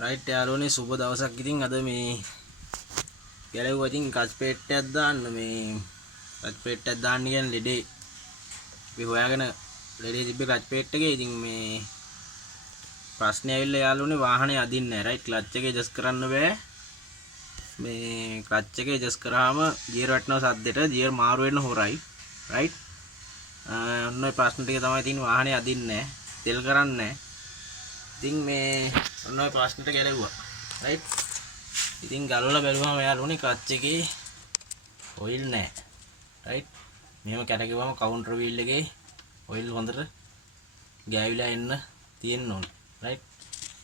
Right යාළුවනේ සුබ දවසක්. ඉතින් අද මේ ගැලවුවා ඉතින් කච් පේට්ටයක් දාන්න මේ කච් පේට්ටයක් දාන්න කියන්නේ ලෙඩේ අපි හොයාගෙන ලෙඩේ තිබ්බේ කච් පේට් එකේ. ඉතින් මේ ප්‍රශ්නේ ඇවිල්ලා යාළුවනේ වාහනේ අදින්නේ නැහැ. රයිට් ක්ලච් එකේ ඇඩ්ජස්ට් කරන්න බෑ. මේ ක්ලච් එකේ ඇඩ්ජස්ට් කරාම ගියර් වටන සද්දෙට ගියර් මාරු වෙන්න හොරයි. රයිට් ඔන්න ඔය ප්‍රශ්න ටික තමයි තියෙන්නේ. වාහනේ අදින්නේ නැහැ, තෙල් කරන්නේ නැහැ. ඉතින් මේ ඔන්න ඔය ප්‍රශ්නෙට ගැලවුවා. රයිට් ඉතින් ගලවලා බැලුවම යාළුවනේ ක්ලච් එකේ ඔයිල් නැහැ. රයිට් මෙහෙම කැරකුවම කවුන්ටර් වීල් එකේ ඔයිල් හොඳට ගෑවිලා එන්න තියෙන්න ඕනේ. රයිට්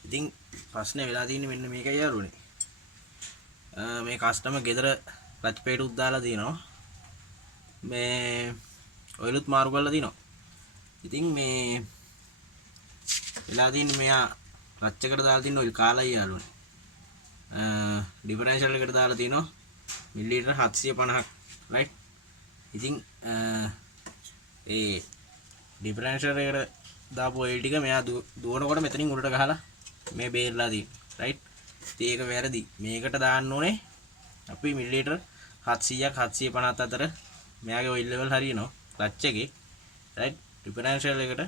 ඉතින් ප්‍රශ්නේ වෙලා තියෙන්නේ මෙන්න මේකයි යාළුවනේ. මේ කස්ටමර් ගෙදර ක්ලච් පේටුත් දාලා තිනවා. මේ ඔයිලුත් මාරු කරලා තිනවා. ඉතින් මේ වෙලා තියෙන්නේ මෙයා ක්ලච් එකට දාලා තියෙන ඔයිල් කාලයි යාළුවනේ. ඩිෆරෙන්ෂල් එකට දාලා තිනවා මිලිලීටර් 750ක්. රයිට් ඉතින් ඒ ඩිෆරෙන්ෂල් එකට දාපු ඔයිල් ටික මෙයා දුවනකොට මෙතනින් උඩට ගහලා මේ බේරලා තියෙනවා. රයිට් ඉතින් ඒක වැරදි. මේකට දාන්න ඕනේ අපි මිලිලීටර් 700ක් 750 අතර මෙයාගේ ඔයිල් ලෙවල් හරියනවා ක්ලච් එකේ. රයිට් ඩිෆරෙන්ෂල් එකට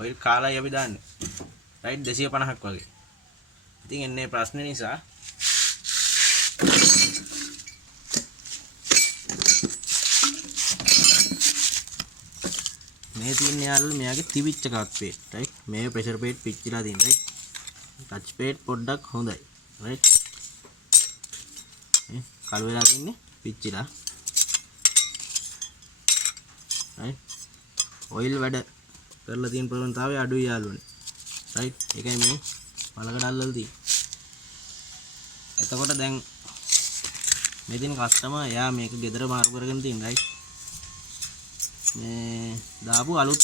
ඔයිල් කාලයි අපි දාන්නේ. රයිට් 250ක් වගේ. ඉතින් එන්නේ ප්‍රශ්නේ නිසා මේ තියෙන යාළුවෝ මෙයාගේ තිබිච්ච කක් පේට්. රයිට් මේ ප්‍රෙෂර් පේට් පිච්චිලා තියෙන. රයිට් ටච් පේට් පොඩ්ඩක් හොඳයි. රයිට් කළු වෙලා තින්නේ පිච්චිලා. රයිට් ඔයිල් වැඩ කරලා තියෙන ප්‍රවණතාවය අඩුයි යාළුවනේ. රයිට් ඒකයි මේ මලකඩ අල්ලලා තියෙන්නේ. එතකොට දැන් මෙදින කස්ටමර් එයා මේක ගෙදර මාරු කරගෙන තියෙන. රයිට් මේ දාපු අලුත්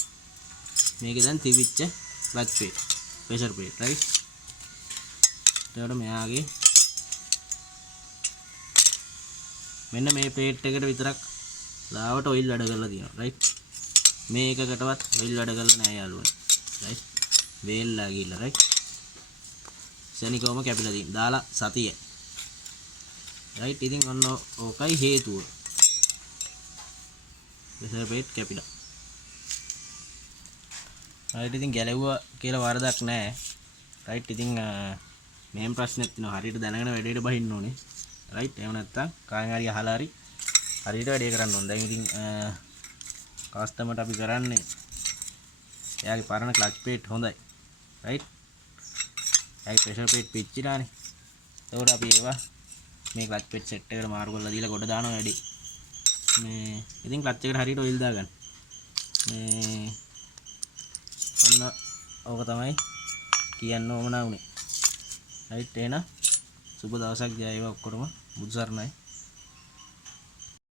මේකේ දැන් තිබිච්ච clutch paid pressure paid. Right එතකොට මෙයාගේ මෙන්න මේ පේට් එකට විතරක් ලාවට ඔයිල් වැඩ කරලා තියෙනවා. රයිට් මේ එකකටවත් ඔයිල් වැඩ කරලා නැහැ යාළුවනේ. රයිට් වේල්ලා ගිහලා. රයිට් සෙනිකෝම කැපිලා තියෙන දාලා සතිය. රයිට් ඉතින් ඔන්න ඕකයි හේතුව. Pressure paid කැපිලා. රයිට් ඉතින් ගැලවුවා කියලා වරදක් නැහැ. රයිට් ඉතින් මෙහෙම ප්‍රශ්නයක් තියෙනවා. හරියට දැනගෙන වැඩේට බහින්න ඕනේ. රයිට් එහෙම නැත්නම් කාගෙන් හරි අහලා හරි හරියට වැඩේ කරන්න ඕනේ. දැන් ඉතින් කස්ටමර්ට අපි කරන්නේ එයාගේ පරණ ක්ලච් පේට් හොඳයි. රයිට් එයාගේ ප්‍රෙෂර් පේට් පිච්චිලානේ. ඒකට අපි ඒවා මේ ක්ලච් පේට් සෙට් එකට මාරු කරලා දීලා ගොඩ දානවා වැඩි. මේ ඉතින් ක්ලච් එකට හරියට ඔයිල් දාගන්න. මේ ඔන්න ඕක තමයි කියන්න ඕන උනේ. රයිට් එහෙනම් සුබ දවසක් ජය වේවා ඔක්කොටම. බුදු සරණයි.